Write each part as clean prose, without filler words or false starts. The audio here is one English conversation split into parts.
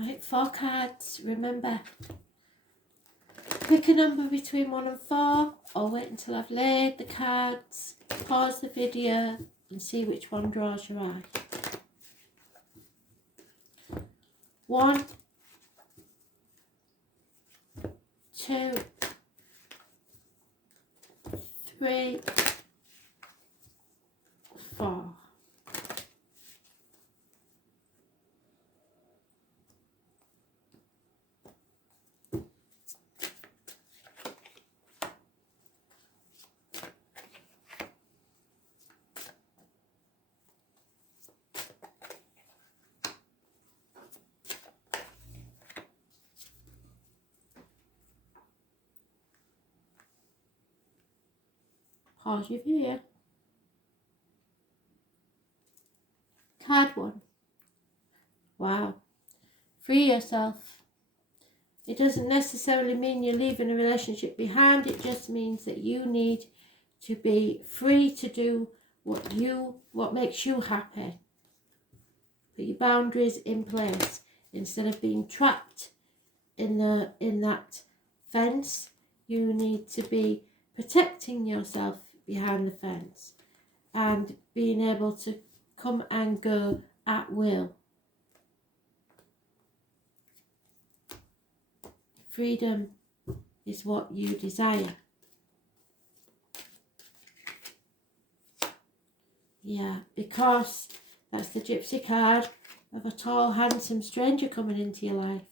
Right, 4 cards. Remember, pick a number between 1 and 4, or wait until I've laid the cards, pause the video and see which one draws your eye. 1, 2, 3, 4. Pause your video. Card 1. Wow. Free yourself. It doesn't necessarily mean you're leaving a relationship behind. It just means that you need to be free to do what makes you happy. Put your boundaries in place instead of being trapped in that fence. You need to be protecting yourself behind the fence and being able to come and go at will. Freedom is what you desire. Yeah, because that's the Gypsy card of a tall, handsome stranger coming into your life.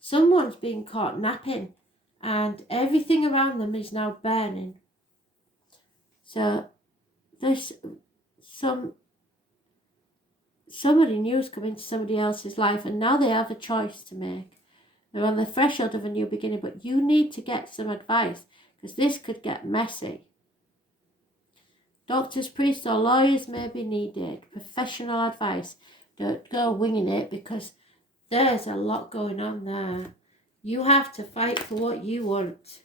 Someone's been caught napping and everything around them is now burning. So there's somebody new's come into somebody else's life and now they have a choice to make. They're on the threshold of a new beginning, but you need to get some advice because this could get messy. Doctors, priests or lawyers may be needed. Professional advice. Don't go winging it because there's a lot going on there. You have to fight for what you want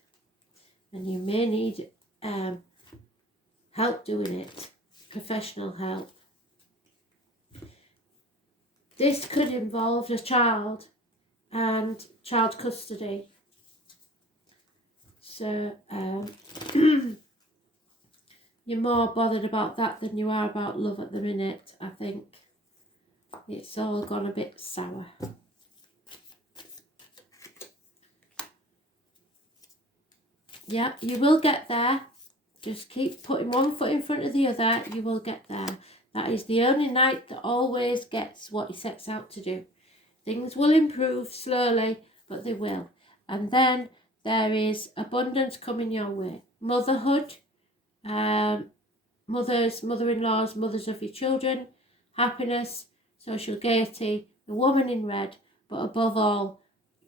and you may need help doing it. Professional help. This could involve a child and child custody. So you're more bothered about that than you are about love at the minute, I think. It's all gone a bit sour. Yeah, you will get there. Just keep putting one foot in front of the other. You will get there. That is the only knight that always gets what he sets out to do. Things will improve slowly, but they will. And then there is abundance coming your way. Motherhood, mothers, mother-in-laws, mothers of your children, happiness, social gaiety, the woman in red, but above all,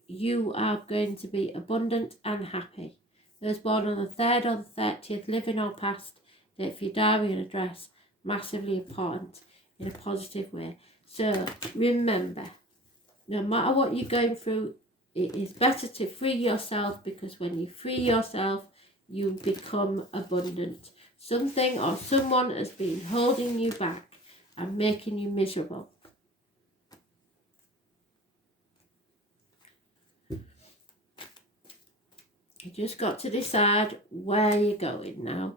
you are going to be abundant and happy. Those born on the 3rd or the 30th, living or past, date for your diary and address, massively important in a positive way. So remember, no matter what you're going through, it is better to free yourself because when you free yourself, you become abundant. Something or someone has been holding you back and making you miserable. You just got to decide where you're going now.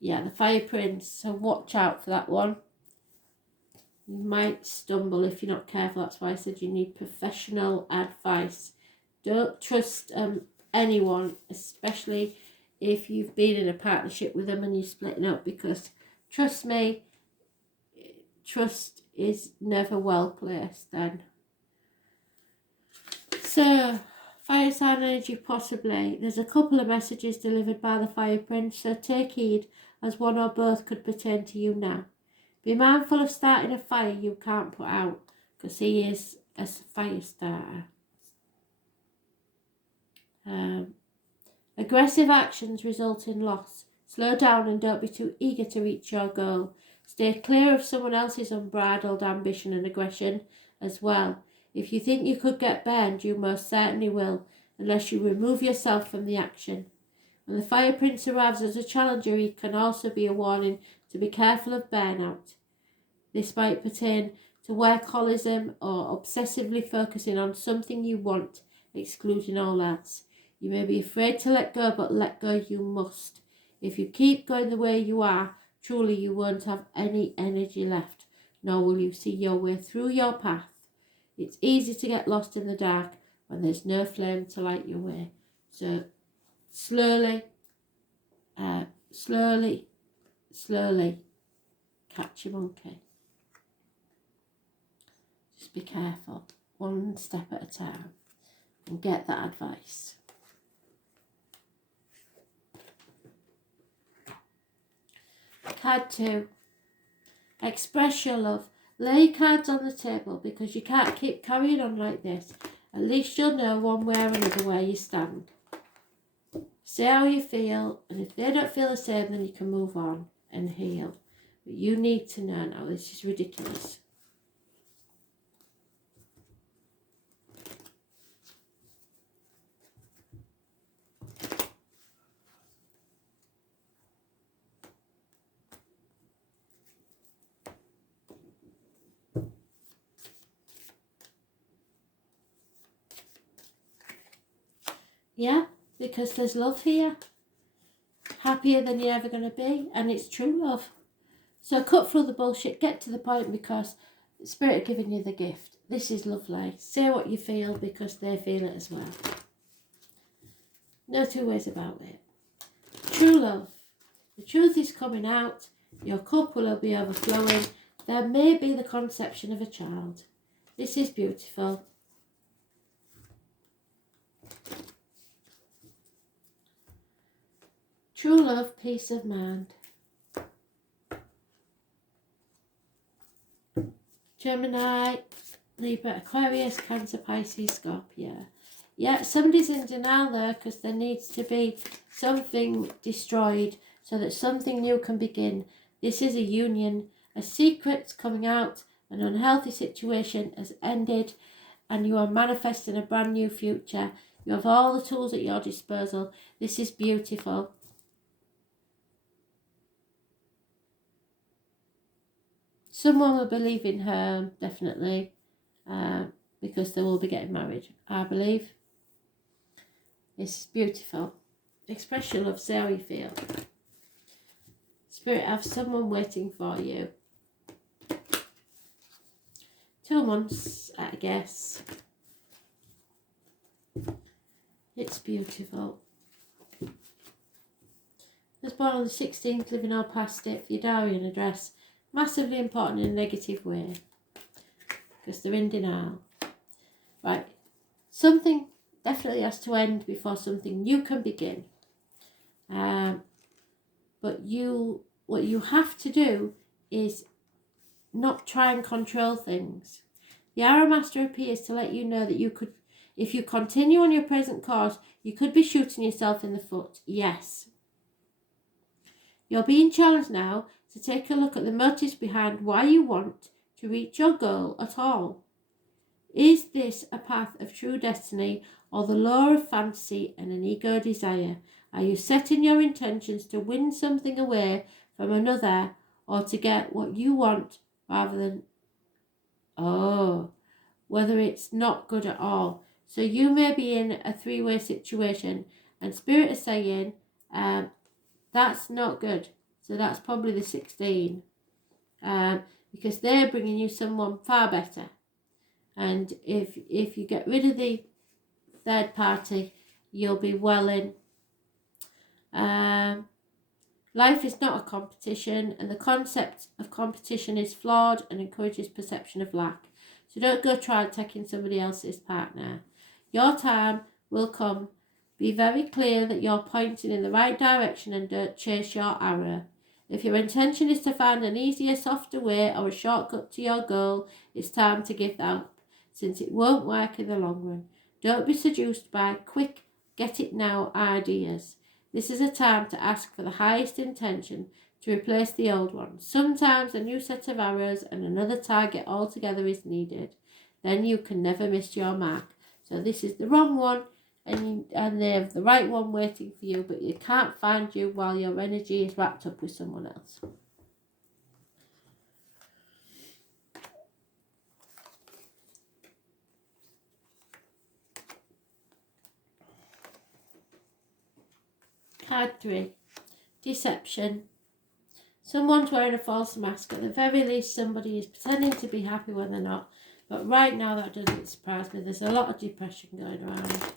Yeah, the Fire Prince, so watch out for that one. You might stumble if you're not careful. That's why I said you need professional advice. Don't trust anyone, especially if you've been in a partnership with them and you're splitting up, because trust me, trust is never well placed then. So, fire sign energy possibly. There's a couple of messages delivered by the Fire Prince, so take heed as one or both could pertain to you now. Be mindful of starting a fire you can't put out, because he is a fire starter. Aggressive actions result in loss. Slow down and don't be too eager to reach your goal. Stay clear of someone else's unbridled ambition and aggression as well. If you think you could get burned, you most certainly will, unless you remove yourself from the action. When the Fire Prince arrives as a challenger, he can also be a warning to be careful of burnout. This might pertain to workaholism or obsessively focusing on something you want, excluding all else. You may be afraid to let go, but let go you must. If you keep going the way you are, truly you won't have any energy left, nor will you see your way through your path. It's easy to get lost in the dark when there's no flame to light your way. So slowly, slowly catch your monkey. Just be careful, one step at a time, and get that advice. Card 2. Express your love. Lay your cards on the table because you can't keep carrying on like this. At least you'll know one way or another where you stand. Say how you feel, and if they don't feel the same, then you can move on and heal. But you need to know now, this is ridiculous. Yeah, because there's love here. Happier than you're ever going to be, and it's true love. So cut through the bullshit, get to the point, because the Spirit are giving you the gift. This is lovely. Say what you feel because they feel it as well. No two ways about it. True love. The truth is coming out. Your cup will be overflowing. There may be the conception of a child. This is beautiful. True love, peace of mind. Gemini, Libra, Aquarius, Cancer, Pisces, Scorpio. Yeah, somebody's in denial there because there needs to be something destroyed so that something new can begin. This is a union. A secret's coming out. An unhealthy situation has ended and you are manifesting a brand new future. You have all the tools at your disposal. This is beautiful. Someone will believe in her, definitely, because they will be getting married, I believe. It's beautiful. Express your love, say how you feel. Spirit, have someone waiting for you. 2 months, I guess. It's beautiful. Was born on the 16th, living all past it, for your diary and address. Massively important in a negative way. Because they're in denial. Right. Something definitely has to end before something new can begin. But what you have to do is not try and control things. The Arrow Master appears to let you know that you could, if you continue on your present course, you could be shooting yourself in the foot. Yes. You're being challenged now to take a look at the motives behind why you want to reach your goal at all. Is this a path of true destiny or the lure of fantasy and an ego desire? Are you setting your intentions to win something away from another or to get what you want rather than, whether it's not good at all? So you may be in a 3-way situation and Spirit is saying, that's not good. So that's probably the 16. Because they're bringing you someone far better. And if you get rid of the third party, you'll be well in. Life is not a competition, and the concept of competition is flawed and encourages perception of lack. So don't go try taking somebody else's partner. Your time will come. Be very clear that you're pointing in the right direction and don't chase your arrow. If your intention is to find an easier, softer way or a shortcut to your goal, it's time to give up, since it won't work in the long run. Don't be seduced by quick, get-it-now ideas. This is a time to ask for the highest intention to replace the old one. Sometimes a new set of arrows and another target altogether is needed. Then you can never miss your mark. So this is the wrong one, and they have the right one waiting for you, but you can't find you while your energy is wrapped up with someone else. Card 3. Deception. Someone's wearing a false mask. At the very least, somebody is pretending to be happy when they're not. But right now, that doesn't surprise me. There's a lot of depression going around.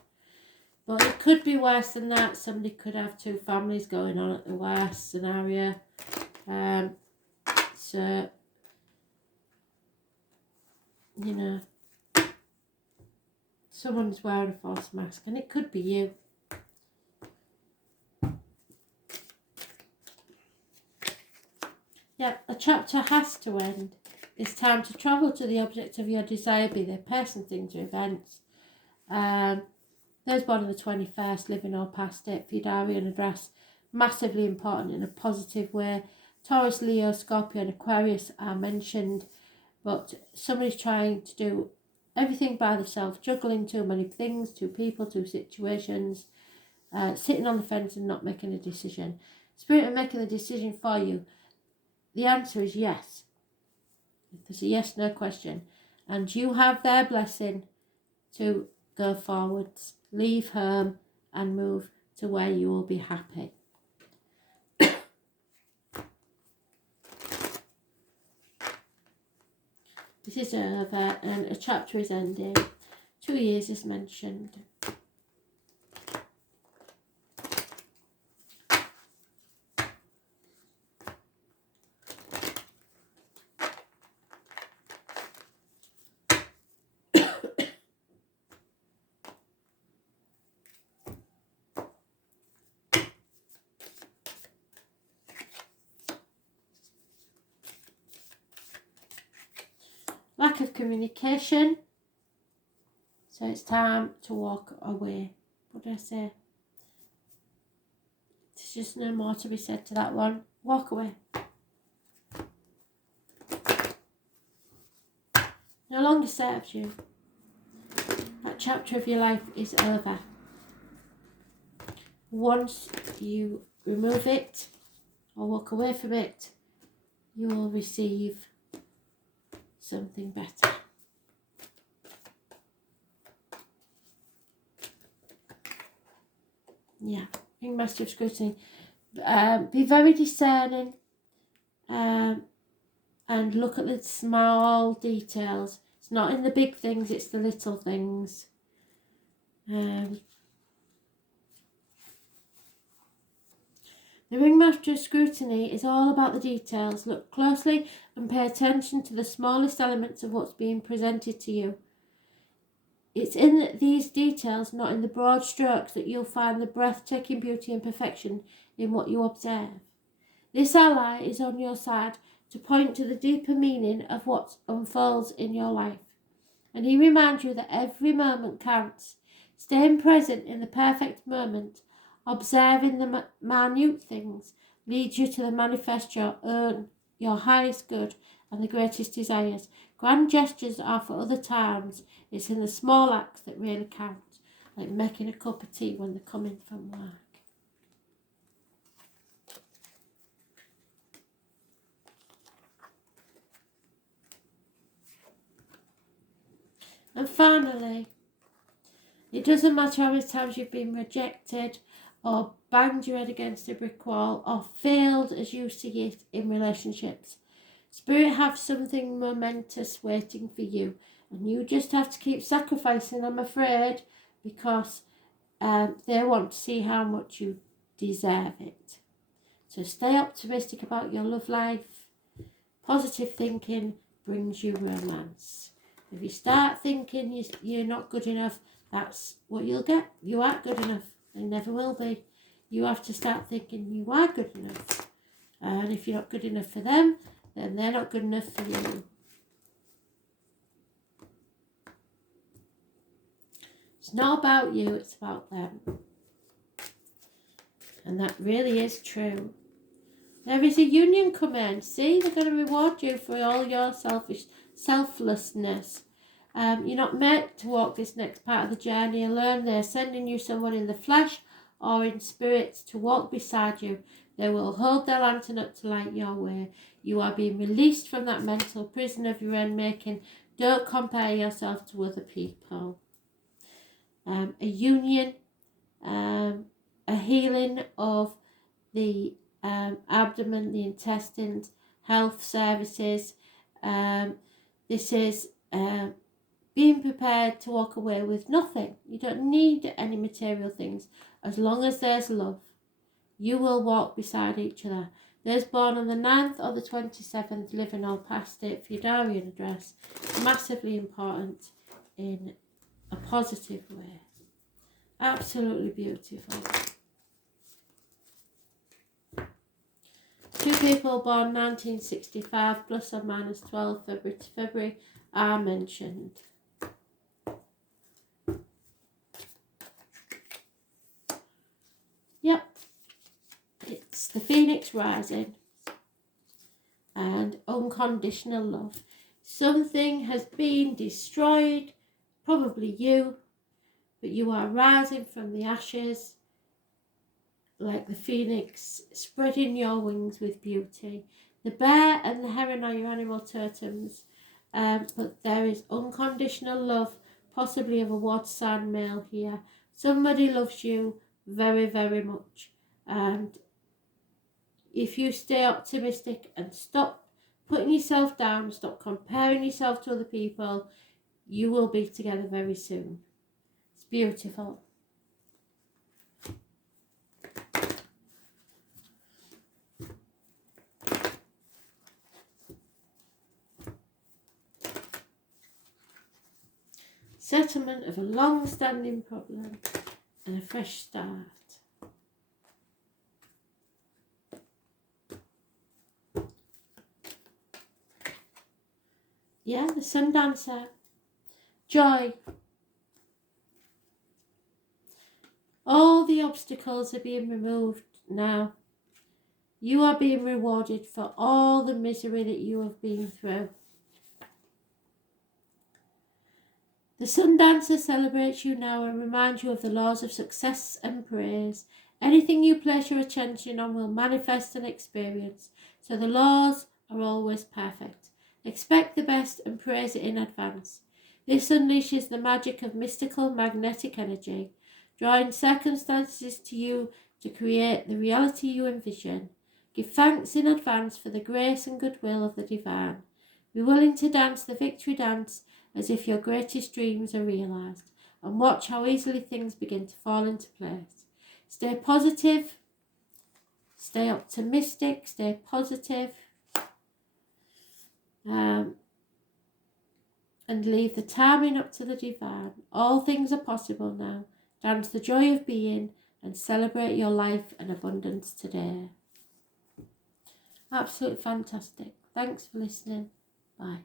But it could be worse than that. Somebody could have 2 families going on at the worst scenario. So, you know, someone's wearing a false mask, and it could be you. Yeah, a chapter has to end. It's time to travel to the object of your desire, be they person, things, or events. Those born on the 21st, living or past it, for your diary and address, massively important in a positive way. Taurus, Leo, Scorpio, and Aquarius are mentioned, but somebody's trying to do everything by themselves, juggling too many things, 2 people, 2 situations, sitting on the fence and not making a decision. Spirit are making the decision for you. The answer is yes. There's a yes, no question. And you have their blessing to go forwards, leave home and move to where you will be happy. This is over and a chapter is ending. 2 years is mentioned. Lack of communication. So it's time to walk away. What did I say? There's just no more to be said to that one. Walk away. No longer serves you. That chapter of your life is over. Once you remove it or walk away from it, you will receive something better. Yeah, bring massive scrutiny. Be very discerning and look at the small details. It's not in the big things, it's the little things. The ringmaster scrutiny is all about the details. Look closely and pay attention to the smallest elements of what's being presented to you. It's in these details, not in the broad strokes, that you'll find the breathtaking beauty and perfection in what you observe. This ally is on your side to point to the deeper meaning of what unfolds in your life. And he reminds you that every moment counts. Staying present in the perfect moment, observing the minute things, leads you to the manifest your highest good and the greatest desires. Grand gestures are for other times. It's in the small acts that really count, like making a cup of tea when they're coming from work. And finally, it doesn't matter how many times you've been rejected or banged your head against a brick wall or failed as you see it in relationships. Spirit have something momentous waiting for you, and you just have to keep sacrificing, I'm afraid, because they want to see how much you deserve it. So stay optimistic about your love life. Positive thinking brings you romance. If you start thinking you're not good enough, that's what you'll get. You aren't good enough and never will be. You have to start thinking you are good enough. And if you're not good enough for them, then they're not good enough for you. It's not about you, it's about them. And that really is true. There is a union coming. See, they're going to reward you for all your selflessness. You're not meant to walk this next part of the journey alone. They're sending you someone in the flesh or in spirit to walk beside you. They will hold their lantern up to light your way. You are being released from that mental prison of your own making. Don't compare yourself to other people. A union, a healing of the abdomen, the intestines, health services. This is being prepared to walk away with nothing. You don't need any material things. As long as there's love, you will walk beside each other. Those born on the 9th or the 27th, living or past it, for your diary and address, massively important in a positive way. Absolutely beautiful. 2 people born 1965 plus or minus 12 February to February are mentioned. Yep, it's the Phoenix rising and unconditional love. Something has been destroyed, probably you, but you are rising from the ashes like the phoenix, spreading your wings with beauty. The bear and the heron are your animal totems, but there is unconditional love, possibly of a water sign male here. Somebody loves you very, very much, and if you stay optimistic and stop putting yourself down, stop comparing yourself to other people, you will be together very soon. It's beautiful. Settlement of a long-standing problem and a fresh start. Yeah, the Sun Dancer. Joy. All the obstacles are being removed now. You are being rewarded for all the misery that you have been through. The Sun Dancer celebrates you now and reminds you of the laws of success and praise. Anything you place your attention on will manifest and experience, so the laws are always perfect. Expect the best and praise it in advance. This unleashes the magic of mystical magnetic energy, drawing circumstances to you to create the reality you envision. Give thanks in advance for the grace and goodwill of the divine. Be willing to dance the victory dance as if your greatest dreams are realised, and watch how easily things begin to fall into place. Stay positive, stay optimistic, stay positive, and leave the timing up to the divine. All things are possible now. Dance the joy of being and celebrate your life and abundance today. Absolutely fantastic. Thanks for listening. Bye.